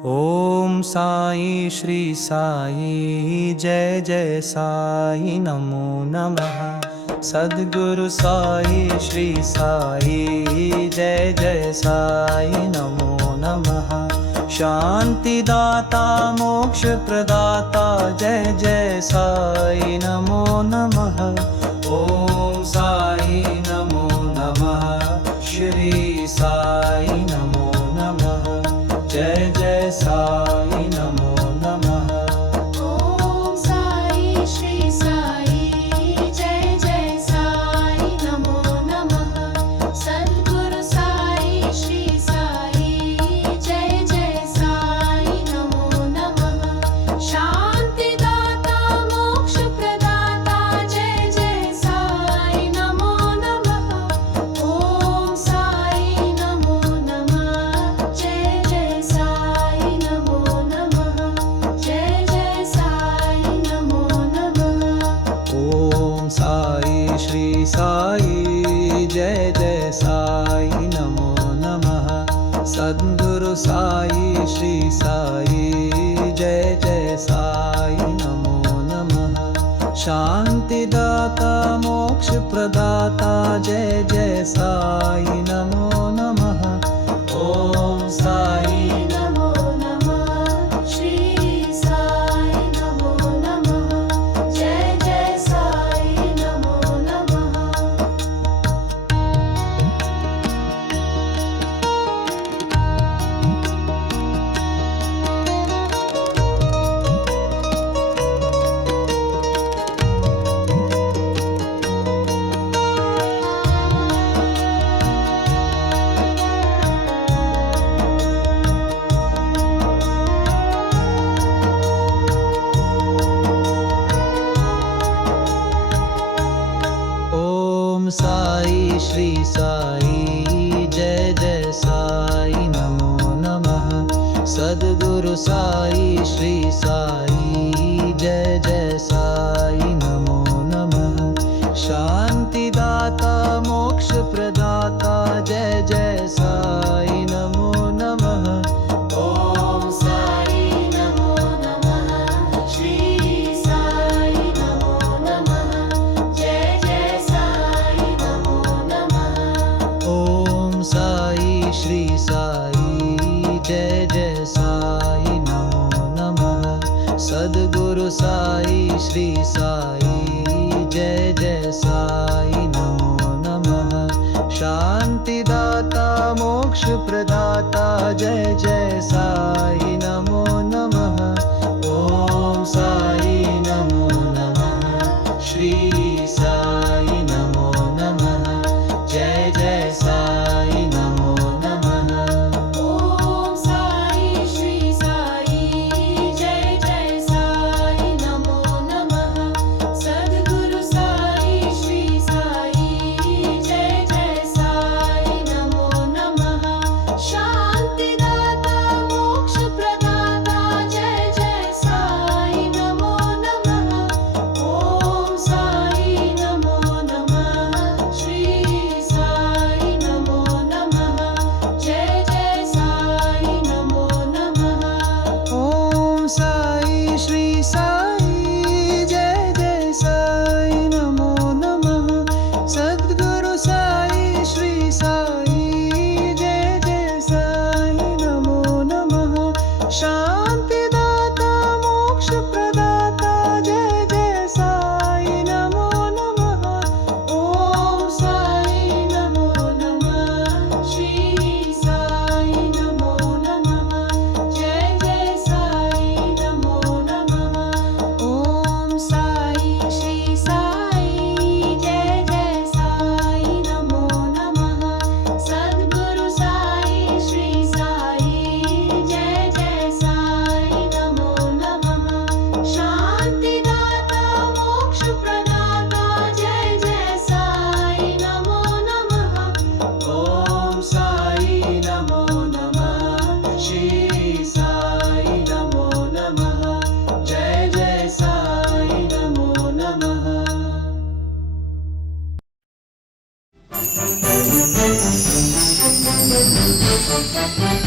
ओम साई श्री साई जय जय साई नमो नमः। सद्गुरु साई श्री साई जय जय साई नमो नमः। शांति दाता मोक्ष प्रदाता जय जय साई नमो नमः। ओम साई नमो नमः। श्री साई नमो नमः। जय जय साई नमो नमः। ओम साई श्री साई जय जय साई नमो नमः। सद्गुरु साई श्री साई जय जय साई नमो नमः। शांति दाता मोक्ष प्रदाता जय जय साई नमो नमः। ओम साई नमो नमः। जय जय साई नमो नमः। जय जय साई नमो नमः। ओम साई श्री साई जय जय साई नमो नमः। सद्गुरु साई श्री साई जय जय साई नमो नमः। शांति दाता मोक्ष प्रदाता जय जय साई नमो नमः। ओम साई नमो नमः। श्री साई नमो नमः। जय जय साई नमो नमः। ओम साई श्री साई जय जय साई नमो नमः। सद्गुरु साई श्री साई जय जय साई नमो नमः। शांति दाता मोक्ष प्रदाता जय जय साई नमो नमः। ओम साई नमो नमः। श्री साई नमो नमः। जय जय साई नमो नमः। ओम साई श्री साई जय जय साई नमो नमः। सद्गुरु साई श्री साई जय जय साई नमो नमः। शांति दाता मोक्ष प्रदाता जय जय साई नमो नमः। ओम साई नमो नमः। श्री साई नमो नमः। जय जय साई नमो नमः। ओम साई श्री साई जय जय साई नमो नमः। सद्गुरु साई श्री साई जय जय साई नमो नमः। शांति दाता मोक्ष प्रदाता जय जय साई नमो नमः। ओम साई नमो नमः। श्री साई नमो नमः। जय जय साई नमो नमः। ओम साई श्री साई जय जय साई नमो नमः। सद्गुरु साई श्री साई जय जय साई नमो नमः। शांति दाता मोक्ष प्रदाता जय जय साई नमो नमः। ओम साई नमो नमः। श्री साई नमो नमः। जय जय साई नमो नमः। ओम साई श्री साई जय जय साई नमो नमः। सद्गुरु साई श्री साई जय जय साई नमो नमः। शांति दाता मोक्ष प्रदाता जय जय साई नमो नमः। ओम साई नमो नमः। श्री साई नमो नमः। जय जय साई नमो नमः। Thank you.